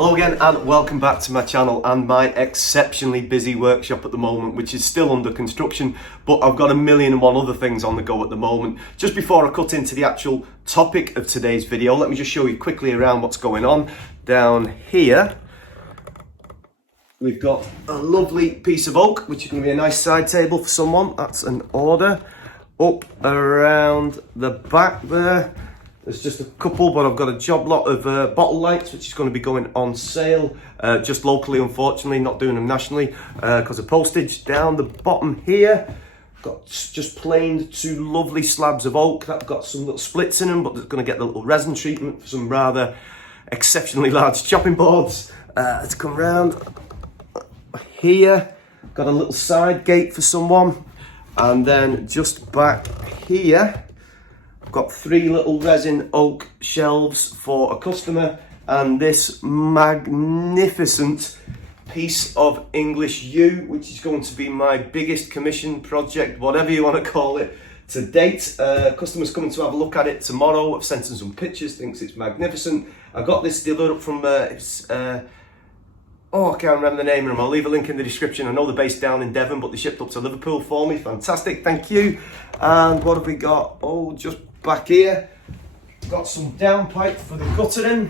Hello again and welcome back to my channel and my exceptionally busy workshop at the moment, which is still under construction, but I've got a million and one other things on the go at the moment. Just before I cut into the actual topic of today's video, let me just show you quickly around what's going on. Down here, we've got a lovely piece of oak, which is going to be a nice side table for someone. That's an order. Up around the back there, there's just a couple, but I've got a job lot of bottle lights, which is going to be going on sale just locally, unfortunately, not doing them nationally because of postage. Down the bottom here, I've got just planed two lovely slabs of oak that have got some little splits in them, but they're going to get the little resin treatment for some rather exceptionally large chopping boards. Let's come round here, got a little side gate for someone, and then just back here, I've got three little resin oak shelves for a customer, and this magnificent piece of English yew, which is going to be my biggest commission project, whatever you want to call it, to date. Customer's coming to have a look at it tomorrow. I've sent him some pictures, thinks it's magnificent. I got this delivered up from, I can't remember the name of them. I'll leave a link in the description. I know they're based down in Devon, but they shipped up to Liverpool for me. Fantastic, thank you. And what have we got? Oh, just back here, got some downpipe for the guttering,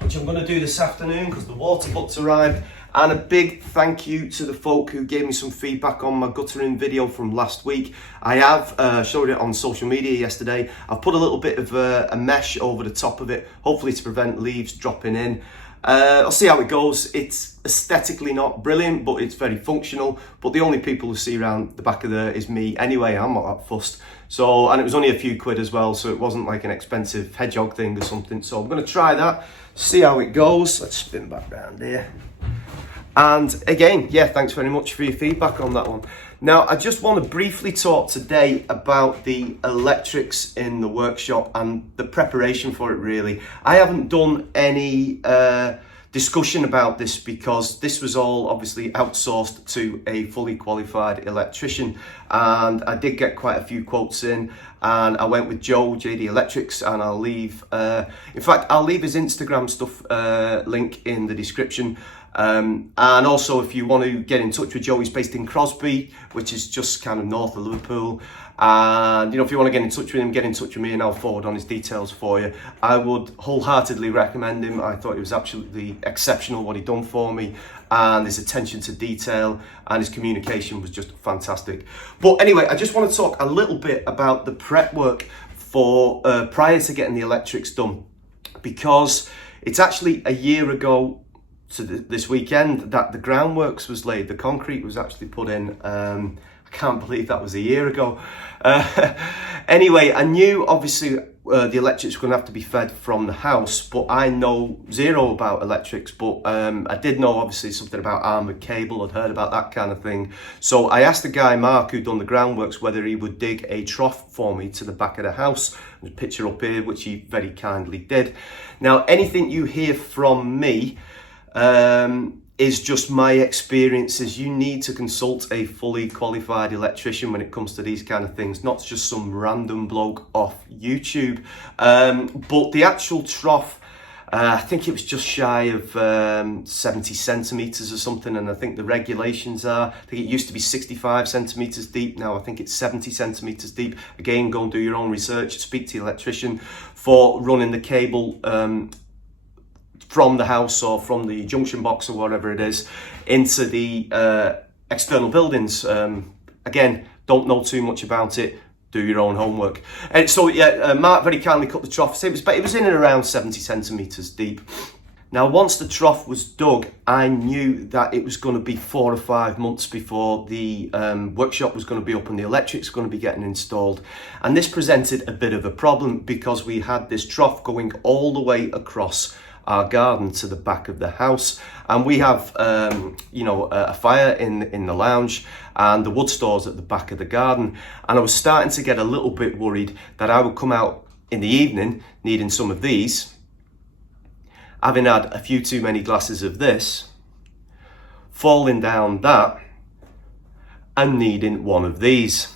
which I'm going to do this afternoon because the water butt's arrived. And a big thank you to the folk who gave me some feedback on my guttering video from last week. I have showed it on social media yesterday. I've put a little bit of a mesh over the top of it, hopefully to prevent leaves dropping in. I'll see how it goes. It's aesthetically not brilliant, but it's very functional. But the only people who see around the back of there is me anyway. I'm not that fussed. So, and it was only a few quid as well, so it wasn't like an expensive hedgehog thing or something. So I'm going to try that, see how it goes. Let's spin back round here. And again, yeah, thanks very much for your feedback on that one. Now, I just want to briefly talk today about the electrics in the workshop and the preparation for it, really. I haven't done any discussion about this because this was all obviously outsourced to a fully qualified electrician. And I did get quite a few quotes in, and I went with Joe, JD Electrics, and I'll leave, in fact, I'll leave his Instagram stuff link in the description. And also, if you want to get in touch with Joe, he's based in Crosby, which is just kind of north of Liverpool. And, you know, if you want to get in touch with him, get in touch with me and I'll forward on his details for you. I would wholeheartedly recommend him. I thought it was absolutely exceptional what he'd done for me, and his attention to detail and his communication was just fantastic. But anyway, I just want to talk a little bit about the prep work for prior to getting the electrics done, because it's actually a year ago to this weekend that the groundworks was laid. The concrete was actually put in. I can't believe that was a year ago. Anyway, I knew obviously the electrics were going to have to be fed from the house, but I know zero about electrics. But I did know obviously something about armoured cable. I'd heard about that kind of thing. So I asked the guy, Mark, who'd done the groundworks, whether he would dig a trough for me to the back of the house. There's a picture up here, which he very kindly did. Now, anything you hear from me is just my experiences. You need to consult a fully qualified electrician when it comes to these kind of things, not just some random bloke off YouTube. But the actual trough, I think it was just shy of 70 centimetres or something, and I think the regulations are, I think it used to be 65 centimetres deep, now I think it's 70 centimetres deep. Again, go and do your own research, speak to your electrician for running the cable from the house or from the junction box or whatever it is into the external buildings. Again, don't know too much about it, do your own homework. And so yeah, Mark very kindly cut the trough. It was in and around 70 centimetres deep. Now, once the trough was dug, I knew that it was going to be 4 or 5 months before the workshop was going to be up and the electrics going to be getting installed. And this presented a bit of a problem because we had this trough going all the way across our garden to the back of the house, and we have a fire in the lounge and the wood stores at the back of the garden. And I was starting to get a little bit worried that I would come out in the evening needing some of these, having had a few too many glasses of this, falling down that and needing one of these.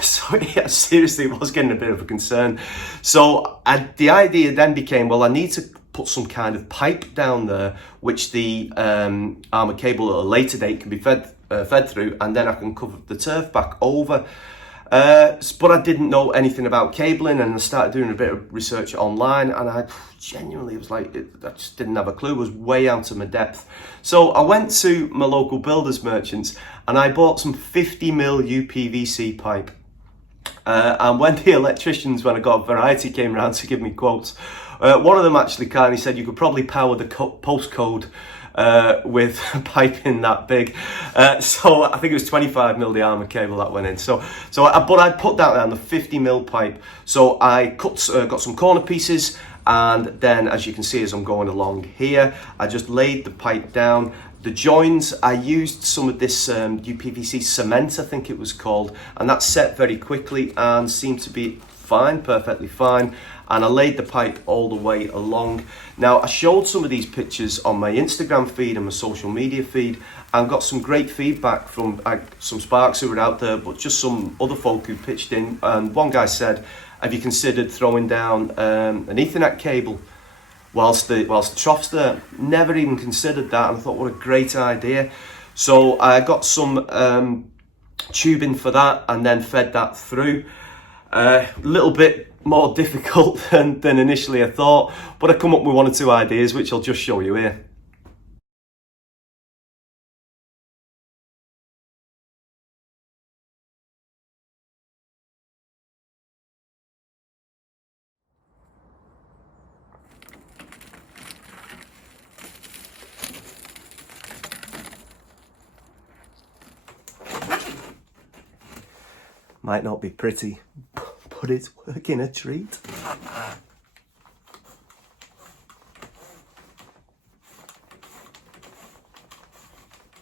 So yeah, seriously, it was getting a bit of a concern. So the idea then became, well, I need to put some kind of pipe down there, which the armour cable at a later date can be fed through, and then I can cover the turf back over. But I didn't know anything about cabling, and I started doing a bit of research online, and I genuinely was like, I just didn't have a clue. I was way out of my depth. So I went to my local builders merchants and I bought some 50mm UPVC pipe. And when the electricians, when I got a variety, came around to give me quotes, one of them actually kindly said you could probably power the postcode with piping that big. So I think it was 25mm the armour cable that went in. But I put that down, the 50mm pipe. So I got some corner pieces, and then, as you can see as I'm going along here, I just laid the pipe down. The joins, I used some of this UPVC cement, I think it was called, and that set very quickly and seemed to be fine, perfectly fine. And I laid the pipe all the way along. Now, I showed some of these pictures on my Instagram feed and my social media feed, and got some great feedback from some sparks who were out there, but just some other folk who pitched in. And one guy said, have you considered throwing down an Ethernet cable whilst the trough's there? Never even considered that, and I thought, what a great idea. So I got some tubing for that and then fed that through. A little bit more difficult than initially I thought, but I come up with one or two ideas which I'll just show you here. Might not be pretty, but it's working a treat.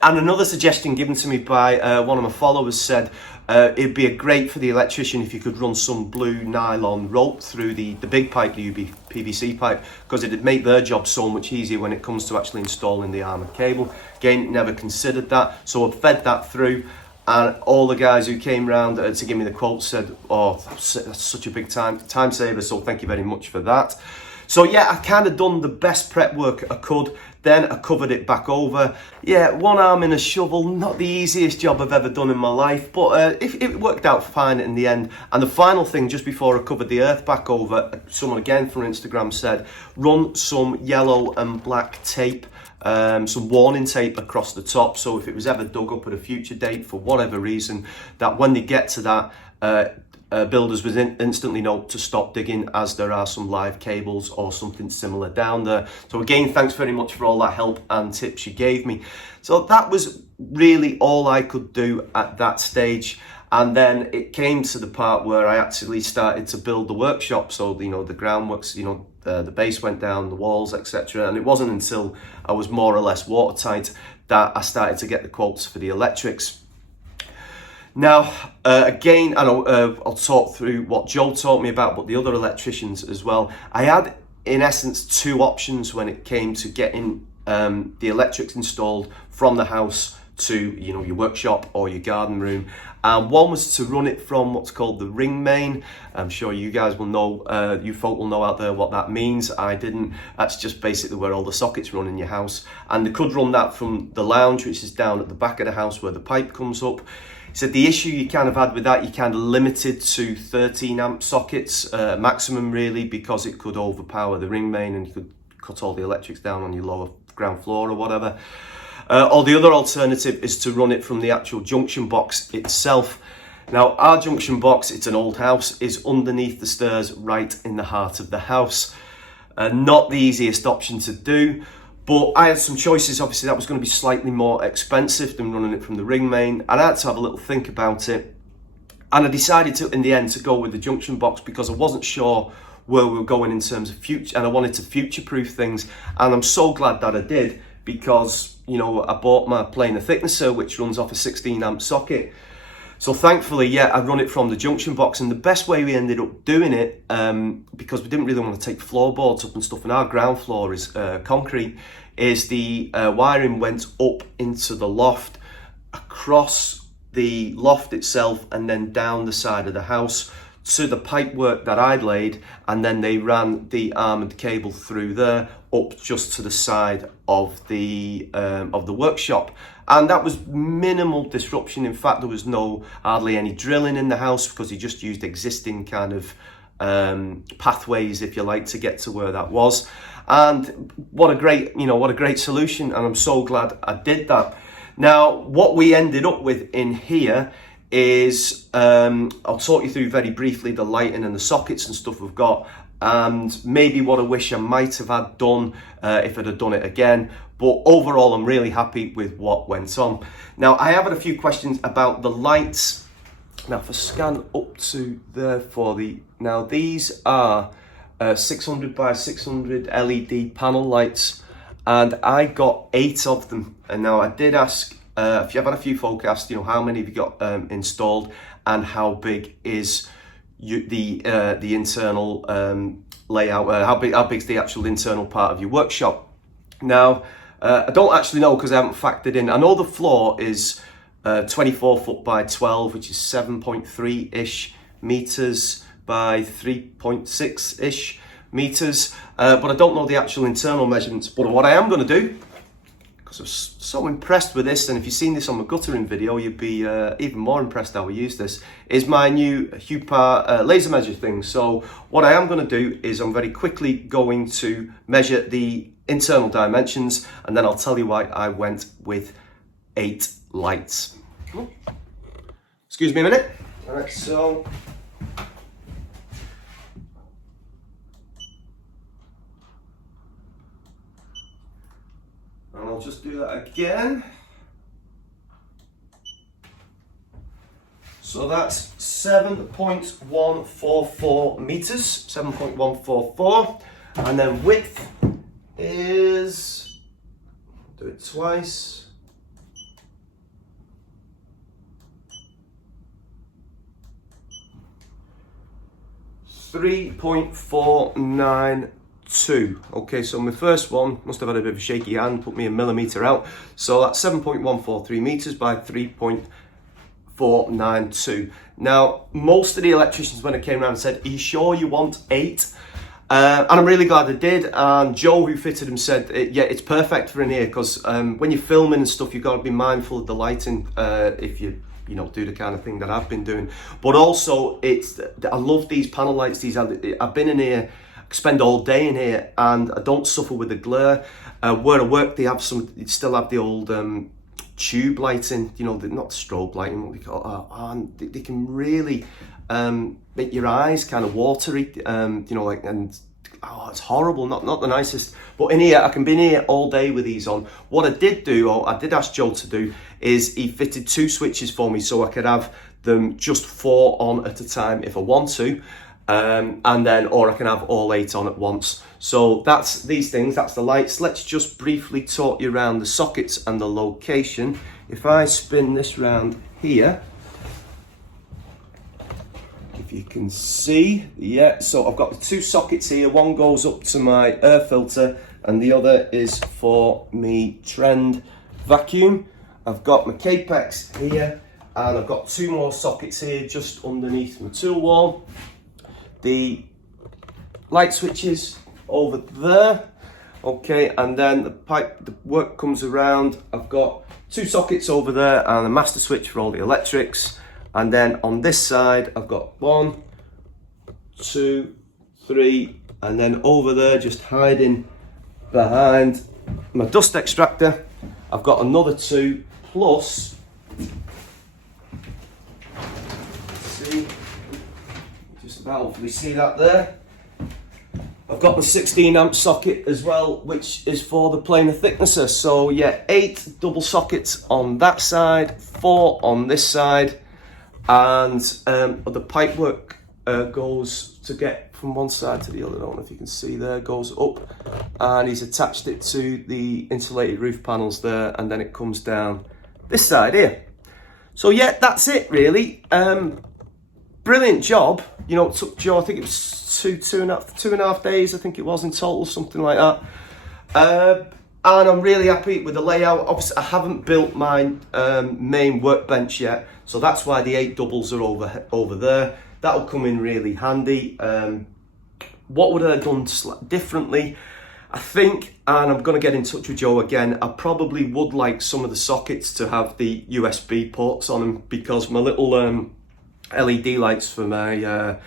And another suggestion given to me by one of my followers said it'd be great for the electrician if you could run some blue nylon rope through the big pipe, the PVC pipe, because it'd make their job so much easier when it comes to actually installing the armour cable. Again, never considered that, so I fed that through. And all the guys who came round to give me the quotes said, oh, that's such a big time saver, so thank you very much for that. So yeah, I kind of done the best prep work I could, then I covered it back over. Yeah, one arm in a shovel, not the easiest job I've ever done in my life, but it worked out fine in the end. And the final thing, just before I covered the earth back over, someone again from Instagram said, run some yellow and black tape, some warning tape across the top, so if it was ever dug up at a future date for whatever reason, that when they get to that, builders would instantly know to stop digging, as there are some live cables or something similar down there. So again, thanks very much for all that help and tips you gave me. So that was really all I could do at that stage. And then it came to the part where I actually started to build the workshop. So, you know, the groundworks, you know, the base went down, the walls, etc. And it wasn't until I was more or less watertight that I started to get the quotes for the electrics. Now, again, I'll talk through what Joe taught me about, but the other electricians as well. I had, in essence, two options when it came to getting the electrics installed from the house to, you know, your workshop or your garden room. And one was to run it from what's called the ring main. I'm sure you guys will know, you folk will know out there what that means. I didn't. That's just basically where all the sockets run in your house. And they could run that from the lounge, which is down at the back of the house where the pipe comes up. He said the issue you kind of had with that, you kind of limited to 13 amp sockets, maximum really, because it could overpower the ring main and you could cut all the electrics down on your lower ground floor or whatever. Or the other alternative is to run it from the actual junction box itself. Now, our junction box, it's an old house, is underneath the stairs right in the heart of the house. Not the easiest option to do, but I had some choices. Obviously, that was going to be slightly more expensive than running it from the ring main, and I had to have a little think about it. And I decided to, in the end, to go with the junction box because I wasn't sure where we were going in terms of future, and I wanted to future-proof things. And I'm so glad that I did, because, you know, I bought my planar thicknesser, which runs off a 16 amp socket. So thankfully, yeah, I run it from the junction box. And the best way we ended up doing it, because we didn't really want to take floorboards up and stuff, and our ground floor is concrete, is the wiring went up into the loft, across the loft itself, and then down the side of the house to the pipework that I'd laid, and then they ran the armoured cable through there up just to the side of the workshop. And that was minimal disruption. In fact, there was hardly any drilling in the house, because he just used existing kind of pathways, if you like, to get to where that was. And what a great solution, and I'm so glad I did that. Now, what we ended up with in here is, I'll talk you through very briefly the lighting and the sockets and stuff we've got, and maybe what I wish I might have had done if I'd have done it again. But overall, I'm really happy with what went on. Now, I have had a few questions about the lights. Now, if I scan up to there now these are 600 by 600 LED panel lights, and I got 8 of them. And now I did ask, if you have had a few folk asked, how many have you got installed, and how big is the internal layout, how big's the actual internal part of your workshop. Now, I don't actually know, because I haven't factored in. I know the floor is 24 foot by 12, which is 7.3-ish meters by 3.6-ish meters, but I don't know the actual internal measurements. But what I am going to do, because I'm so impressed with this, and if you've seen this on my guttering video, you'd be even more impressed how we use this, is my new Hupar laser measure thing. So what I am going to do is I'm very quickly going to measure the internal dimensions, and then I'll tell you why I went with 8 lights. Excuse me a minute. All right, so and I'll just do that again. So that's 7.144 meters, 7.144, and then width is, do it twice, 3.492. Okay, so my first one must have had a bit of a shaky hand, put me a millimeter out. So that's 7.143 meters by 3.492. Now, most of the electricians, when it came around, said, "Are you sure you want 8?" And I'm really glad I did. And Joe, who fitted him, said, "Yeah, it's perfect for in here, because when you're filming and stuff, you've got to be mindful of the lighting if you do the kind of thing that I've been doing. But also, I love these panel lights. I've been in here, spend all day in here, and I don't suffer with the glare. Where I work, they still have the old tube lighting, not strobe lighting, what we call it, and they can really make your eyes kind of watery, and it's horrible, not the nicest. But in here, I can be in here all day with these on. What I did do, or I did ask Joe to do, is he fitted 2 switches for me, so I could have them just 4 on at a time if I want to, or I can have all 8 on at once. So that's these things, that's the lights. Let's just briefly talk you around the sockets and the location. If I spin this round here, if you can see, yeah, so I've got the 2 sockets here. One goes up to my air filter, and the other is for me trend vacuum. I've got my Capex here, and I've got 2 more sockets here just underneath my tool wall. The light switches over there, okay, and then the work comes around. I've got 2 sockets over there and a master switch for all the electrics. And then on this side, I've got 1, 2, 3, and then over there, just hiding behind my dust extractor, I've got another 2 plus. See, just about hopefully see that there. I've got the 16 amp socket as well, which is for the planar thicknesser. So yeah, 8 double sockets on that side, 4 on this side. And the pipework goes to get from one side to the other. I don't know if you can see there, goes up, and he's attached it to the insulated roof panels there, and then it comes down this side here. So yeah, that's it really. Brilliant job. It took Joe, I think it was two and a half days, I think it was in total, something like that. And I'm really happy with the layout. Obviously, I haven't built my main workbench yet, so that's why the 8 doubles are over there. that'll come in really handy. What would I have done differently? I think, and I'm going to get in touch with Joe again, I probably would like some of the sockets to have the USB ports on them, because my little LED lights for my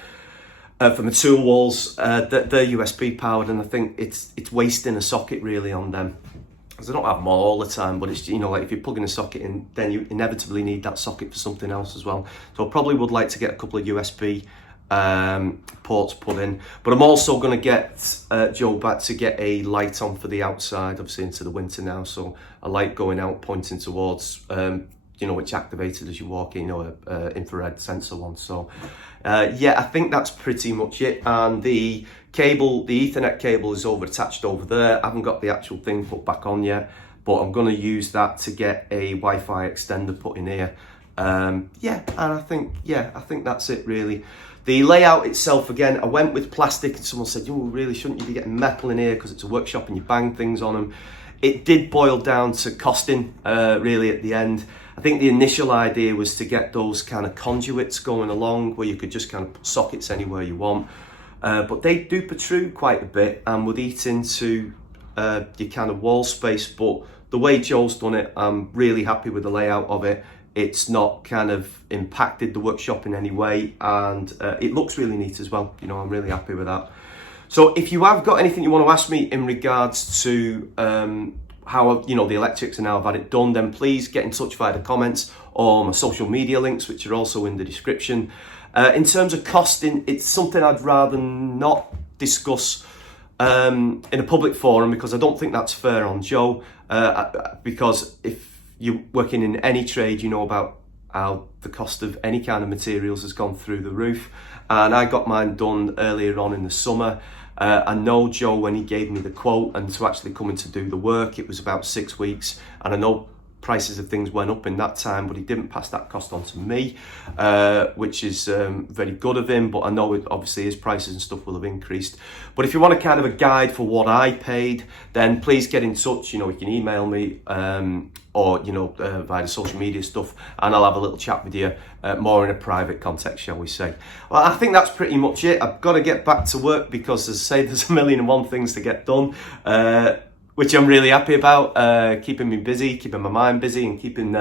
tool walls, they're USB powered, and I think it's wasting a socket really on them. Because I don't have them all the time, but it's, you know, like if you're plugging a socket in, then you inevitably need that socket for something else as well. So I probably would like to get a couple of USB ports put in, but I'm also going to get Joe back to get a light on for the outside, obviously into the winter now, so a light going out pointing towards you know, which activated as you walk in, you know, a infrared sensor one. So yeah, I think that's pretty much it. And the cable, the Ethernet cable, is attached over there. I haven't got the actual thing put back on yet, but I'm going to use that to get a Wi-Fi extender put in here. Yeah, and I think that's it really. The layout itself, again, I went with plastic, and someone said, "Oh, really, shouldn't you be getting metal in here because it's a workshop and you bang things on them?" It did boil down to costing, really, at the end. I think the initial idea was to get those kind of conduits going along where you could just kind of put sockets anywhere you want. But they do protrude quite a bit and would eat into your kind of wall space. But the way Joel's done it, I'm really happy with the layout of it. It's not kind of impacted the workshop in any way, and it looks really neat as well. You know, I'm really happy with that. So if you have got anything you want to ask me in regards to how, you know, the electrics and how I've had it done, then please get in touch via the comments or my social media links, which are also in the description. In terms of costing, it's something I'd rather not discuss in a public forum, because I don't think that's fair on Joe, because if you're working in any trade, you know about how the cost of any kind of materials has gone through the roof. And I got mine done earlier on in the summer. I know Joe, when he gave me the quote and to actually come in to do the work, it was about 6 weeks. And I know prices of things went up in that time, but he didn't pass that cost on to me, which is very good of him. But I know obviously his prices and stuff will have increased. But if you want a kind of a guide for what I paid, then please get in touch. You know, you can email me or, you know, via the social media stuff, and I'll have a little chat with you more in a private context, shall we say. Well, I think that's pretty much it. I've got to get back to work because, as I say, there's a million and one things to get done. Which I'm really happy about, keeping me busy, keeping my mind busy, and keeping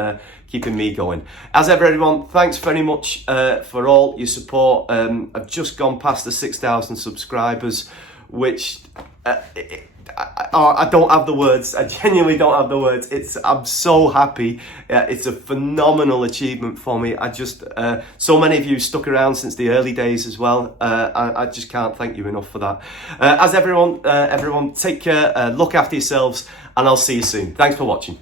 me going. As ever, everyone, thanks very much for all your support. I've just gone past the 6,000 subscribers, which I don't have the words. I genuinely don't have the words. I'm so happy. It's a phenomenal achievement for me. I just, so many of you stuck around since the early days as well. I just can't thank you enough for that. As everyone take care, look after yourselves, and I'll see you soon. Thanks for watching.